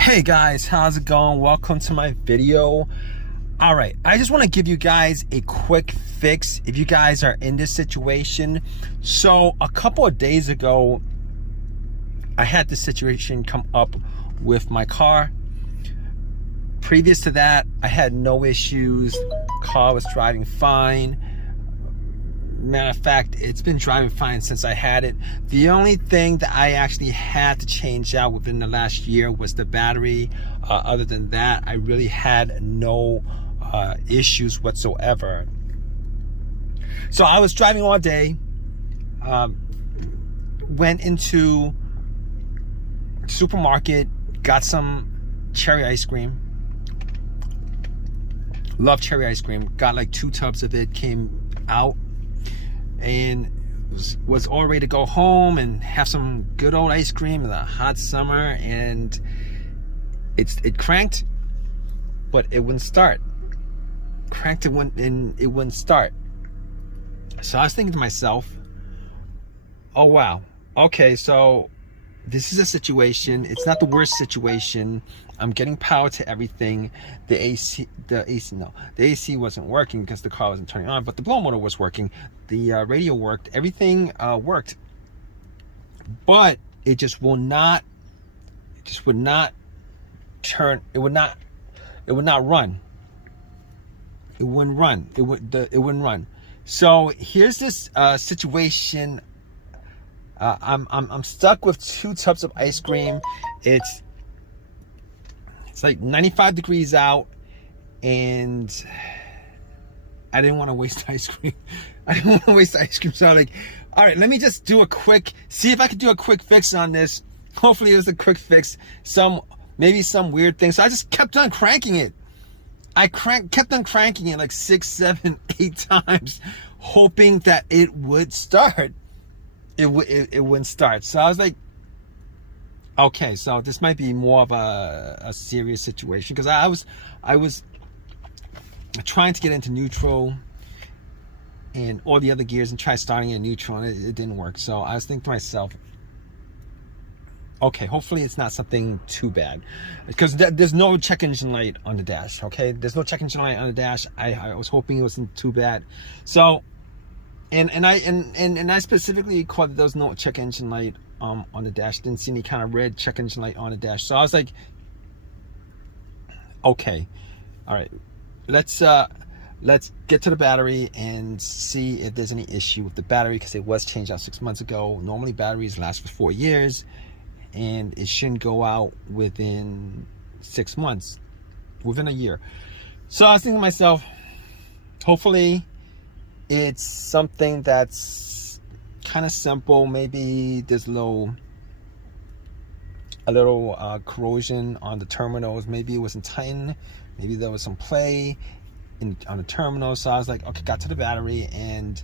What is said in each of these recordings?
Hey guys, how's it going? Welcome to my video. All right, I just want to give you guys a quick fix if you guys are in this situation. So a couple of days ago, I had this situation come up with my car. Previous to that, I had no issues. Car was driving fine. Matter of fact, it's been driving fine since I had it. The only thing that I actually had to change out within the last year was the battery. Other than that, I really had no issues whatsoever. So I was driving all day, went into supermarket, got some cherry ice cream. Love cherry ice cream. Got like 2 tubs of it, came out and was all ready to go home and have some good old ice cream in the hot summer, and it cranked, but it wouldn't start. Cranked, it wouldn't start. So I was thinking to myself, oh wow, okay, so this is a situation. It's not the worst situation. I'm getting power to everything. The AC wasn't working because the car wasn't turning on, but the blow motor was working. The radio worked. Everything worked, but it just would not turn. It would not run. It wouldn't run. It wouldn't run. So here's this situation. I'm stuck with 2 tubs of ice cream. It's like 95 degrees out, and I didn't want to waste ice cream. So I'm like, all right, let me just do see if I could do a quick fix on this. Hopefully it was a quick fix. Maybe some weird thing. So I just kept on cranking it. Kept on cranking it like 6, 7, 8 times, hoping that it would start. It wouldn't start. So I was like, okay, so this might be more of a serious situation, because I was trying to get into neutral and all the other gears and try starting in neutral, and it didn't work. So I was thinking to myself, okay, hopefully it's not something too bad, because there's no check engine light on the dash. Okay, there's no check engine light on the dash. I was hoping it wasn't too bad. So and I specifically caught that there was no check engine light on the dash. Didn't see any kind of red check engine light on the dash. So I was like, okay, all right, let's get to the battery and see if there's any issue with the battery, because it was changed out 6 months ago. Normally batteries last for 4 years, and it shouldn't go out within 6 months, within a year. So I was thinking to myself, hopefully it's something that's kind of simple. Maybe there's a little corrosion on the terminals. Maybe it wasn't tightened. Maybe there was some play on the terminal. So I was like, okay, got to the battery, and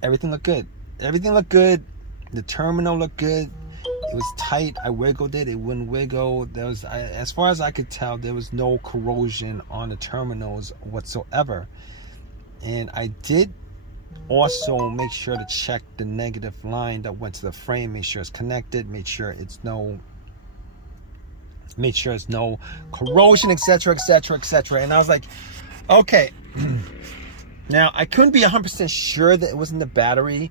everything looked good. The terminal looked good. It was tight. I wiggled it. It wouldn't wiggle. As far as I could tell, there was no corrosion on the terminals whatsoever. And I did also make sure to check the negative line that went to the frame, make sure it's connected, make sure it's no corrosion, etc. And I was like, okay. Now I couldn't be 100% sure that it wasn't the battery.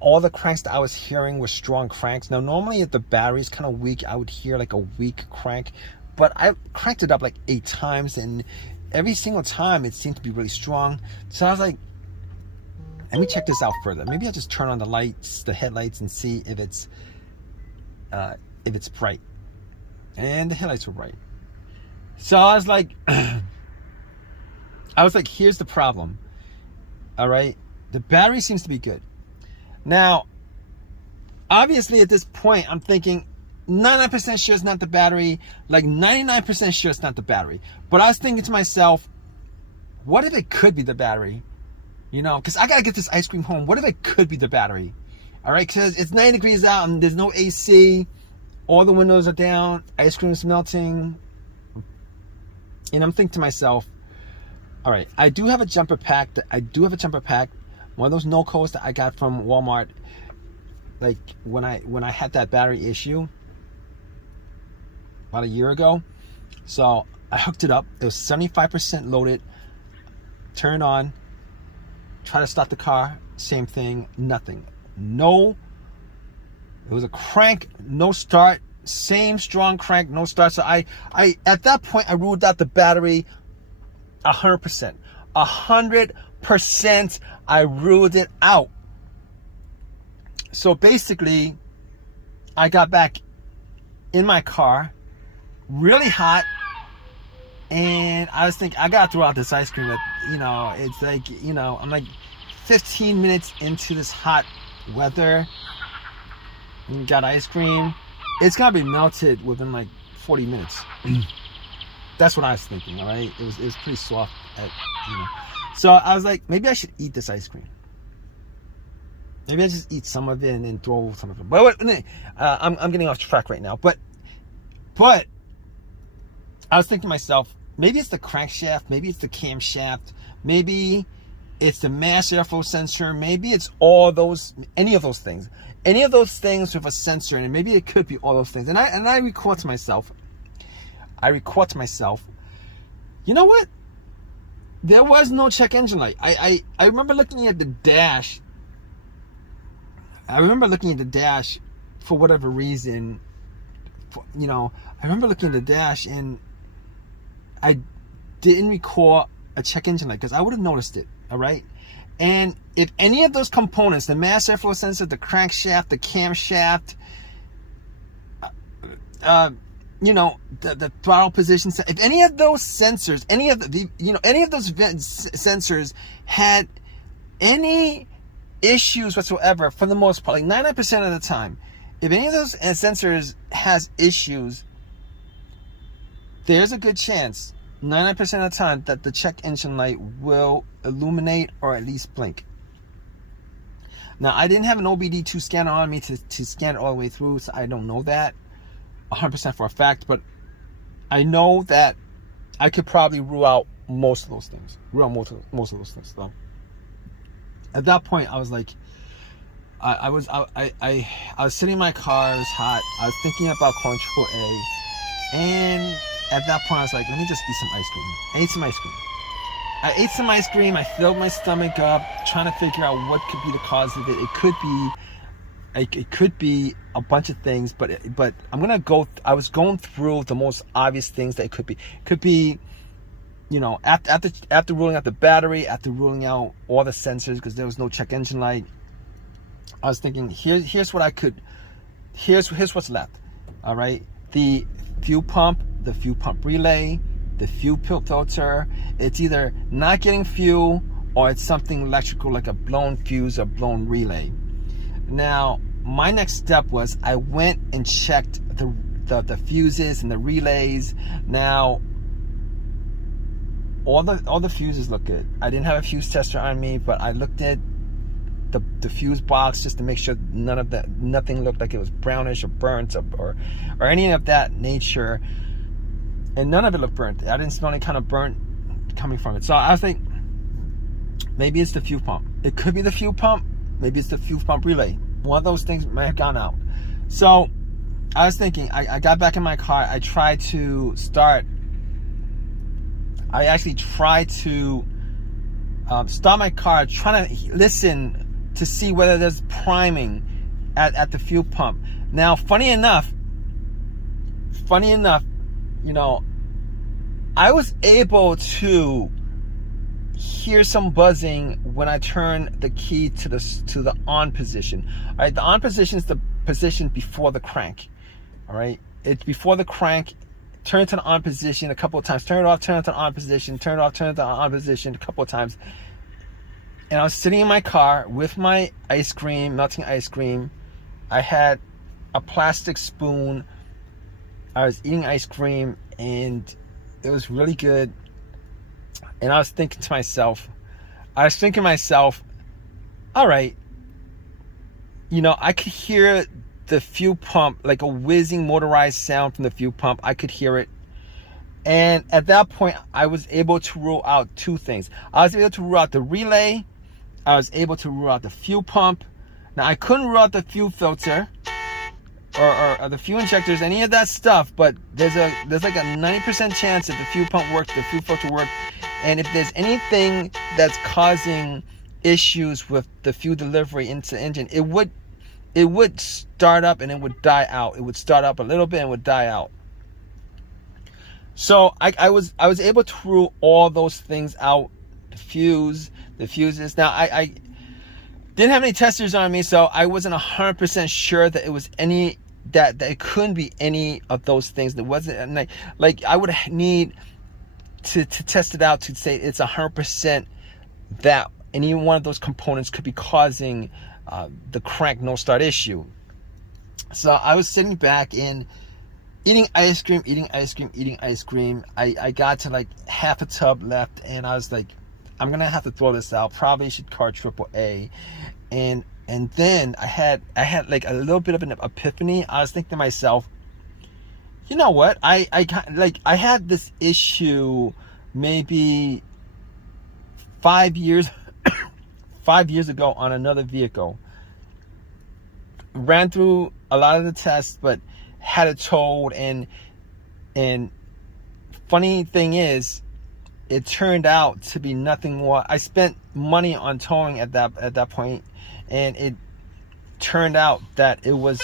All the cranks that I was hearing were strong cranks. Now normally if the battery's kind of weak, I would hear like a weak crank, but I cranked it up like 8 times, and every single time it seemed to be really strong. So I was like, let me check this out further. Maybe I'll just turn on the lights, the headlights, and see if it's bright. And the headlights were bright. So I was like, here's the problem. All right, the battery seems to be good. Now, obviously at this point, I'm thinking 99% sure it's not the battery, like 99% sure it's not the battery. But I was thinking to myself, what if it could be the battery? You know, because I gotta get this ice cream home. What if it could be the battery? All right, because it's 90 degrees out and there's no AC. All the windows are down. Ice cream is melting. And I'm thinking to myself, all right, I do have a jumper pack. One of those no-codes that I got from Walmart. Like when I had that battery issue, about a year ago. So I hooked it up. It was 75% loaded. Turn on. Try to start the car. Same thing. Nothing. No. It was a crank. No start. Same strong crank. No start. So I at that point I ruled out the battery 100%. 100%. I ruled it out. So basically, I got back in my car, really hot, and I was thinking, I gotta throw out this ice cream. It's like, I'm like 15 minutes into this hot weather, and got ice cream. It's gonna be melted within like 40 minutes. That's what I was thinking. All right, it was pretty soft. So I was like, maybe I should eat this ice cream. Maybe I just eat some of it and then throw some of it. But I'm getting off track right now. But I was thinking to myself, maybe it's the crankshaft, maybe it's the camshaft, maybe it's the mass airflow sensor, maybe it's any of those things with a sensor in it. Maybe it could be all those things. And I record to myself. You know what? There was no check engine light. I remember looking at the dash. For whatever reason. I remember looking at the dash and I didn't record a check engine light because I would have noticed it. All right. And if any of those components, the mass airflow sensor, the crankshaft, the camshaft, the throttle position, if any of those sensors, any of those sensors had any issues whatsoever, for the most part, like 99% of the time, if any of those sensors has issues, there's a good chance 99% of the time that the check engine light will illuminate or at least blink. Now, I didn't have an OBD2 scanner on me to scan it all the way through, so I don't know that 100% for a fact, but I know that I could probably rule out most of those things. So at that point, I was like, I was sitting in my car. It was hot. I was thinking about calling AAA, and at that point, I was like, let me just eat some ice cream. I ate some ice cream. I filled my stomach up, trying to figure out what could be the cause of it. It could be a bunch of things, but I was going through the most obvious things that it could be. It could be, after ruling out the battery, after ruling out all the sensors, because there was no check engine light, I was thinking, here's what's left. All right, the fuel pump relay, the fuel filter. It's either not getting fuel or it's something electrical, like a blown fuse or blown relay. Now, my next step was I went and checked the fuses and the relays. Now, all the fuses look good. I didn't have a fuse tester on me, but I looked at the fuse box just to make sure nothing looked like it was brownish or burnt or any of that nature, and none of it looked burnt. I didn't smell any kind of burnt coming from it. So I was like, maybe it's the fuel pump. It could be the fuel pump. Maybe it's the fuel pump relay. One of those things may have gone out. So I was thinking, I got back in my car. I actually tried to start my car, trying to listen to see whether there's priming at the fuel pump. Now, funny enough, I was able to hear some buzzing when I turn the key to the on position. All right, the on position is the position before the crank. All right, it's before the crank. Turn it to the on position a couple of times. Turn it off, turn it to the on position. Turn it off, turn it to the on position a couple of times. And I was sitting in my car with my ice cream, melting ice cream. I had a plastic spoon. I was eating ice cream, and it was really good. And I was thinking to myself, all right, I could hear the fuel pump, like a whizzing motorized sound from the fuel pump. I could hear it. And at that point, I was able to rule out two things. I was able to rule out the relay. I was able to rule out the fuel pump. Now, I couldn't rule out the fuel filter. or the fuel injectors, any of that stuff. But there's like a 90% chance that the fuel pump worked, the fuel filter worked, and if there's anything that's causing issues with the fuel delivery into the engine, it would start up and it would die out. It would start up a little bit and would die out. So I was able to rule all those things out. The fuses. Now I didn't have any testers on me, so I wasn't 100% sure that it was any that it couldn't be any of those things. That wasn't like I would need to test it out to say it's 100% that any one of those components could be causing the crank no start issue. So I was sitting back and eating ice cream. I got to like half a tub left, and I was like, I'm gonna have to throw this out. Probably should call AAA. And then I had like a little bit of an epiphany. I was thinking to myself, you know what? I had this issue maybe 5 years 5 years ago on another vehicle. Ran through a lot of the tests, but had it towed, and funny thing is, it turned out to be nothing more. I spent money on towing at that point, and it turned out that it was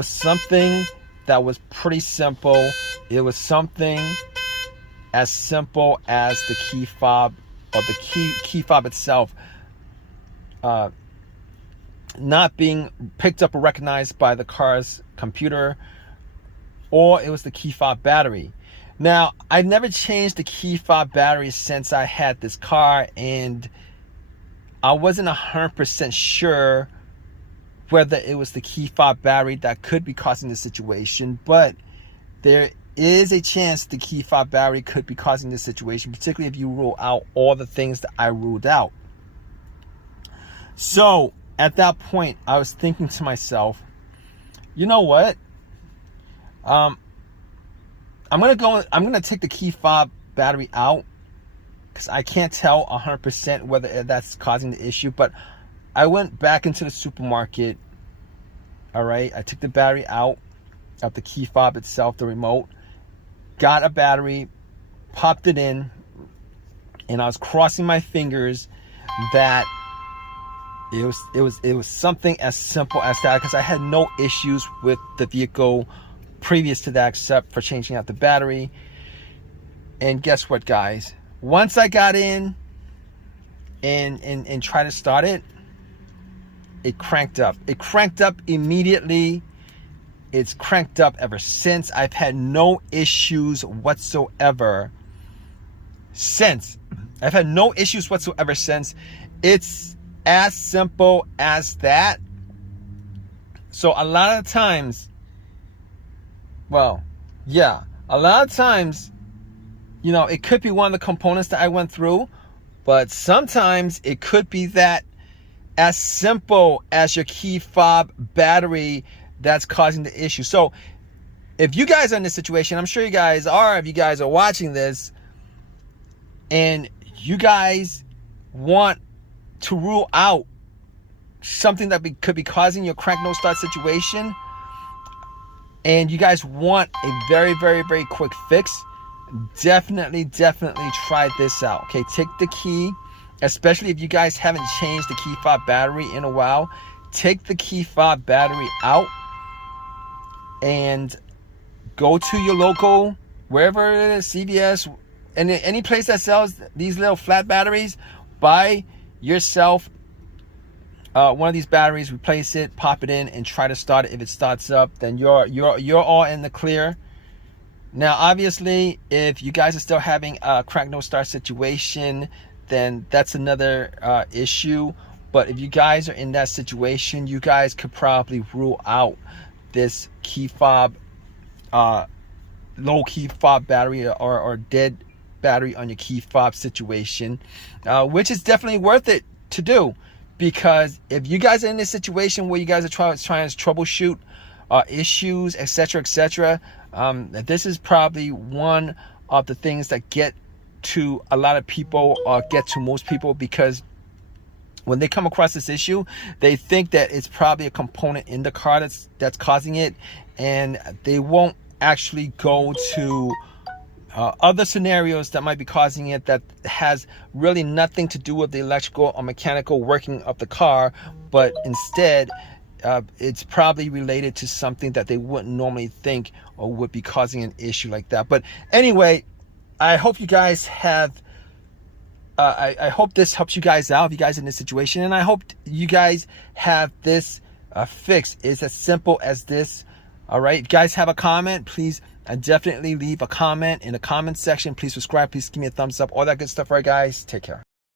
something that was pretty simple. It was something as simple as the key fob, or the key fob itself not being picked up or recognized by the car's computer, or it was the key fob battery. Now, I've never changed the key fob battery since I had this car, and I wasn't 100% sure whether it was the key fob battery that could be causing the situation, but there is a chance the key fob battery could be causing this situation, particularly if you rule out all the things that I ruled out. So at that point, I was thinking to myself, you know what? I'm gonna take the key fob battery out, because I can't tell 100% whether that's causing the issue. But I went back into the supermarket. All right, I took the battery out of the key fob itself, the remote, got a battery, popped it in, and I was crossing my fingers that it was something as simple as that, because I had no issues with the vehicle previous to that except for changing out the battery. And guess what, guys? Once I got in and tried to start it, it cranked up. It cranked up immediately. It's cranked up ever since. I've had no issues whatsoever since. It's as simple as that. So a lot of times, you know, it could be one of the components that I went through, but sometimes it could be that as simple as your key fob battery that's causing the issue. So if you guys are in this situation, I'm sure you guys are, if you guys are watching this and you guys want to rule out something that could be causing your crank no start situation, and you guys want a very, very, very quick fix, definitely try this out. Okay, take the key, especially if you guys haven't changed the key fob battery in a while, take the key fob battery out and go to your local, wherever it is, CVS, and any place that sells these little flat batteries, buy yourself one of these batteries, replace it, pop it in, and try to start it. If it starts up, then you're all in the clear. Now, obviously, if you guys are still having a crank no start situation, then that's another issue. But if you guys are in that situation, you guys could probably rule out this key fob, low key fob battery, or dead battery on your key fob situation, which is definitely worth it to do. Because if you guys are in this situation where you guys are trying to troubleshoot issues, etc., this is probably one of the things that get to a lot of people, or get to most people, because when they come across this issue, they think that it's probably a component in the car that's causing it, and they won't actually go to other scenarios that might be causing it that has really nothing to do with the electrical or mechanical working of the car, but instead it's probably related to something that they wouldn't normally think or would be causing an issue like that. But anyway, I hope you guys have I hope this helps you guys out, if you guys are in this situation, and I hope you guys have this fixed. It's as simple as this. All right, if you guys have a comment, please definitely leave a comment in the comment section. Please subscribe, please give me a thumbs up, all that good stuff. All right, guys, take care.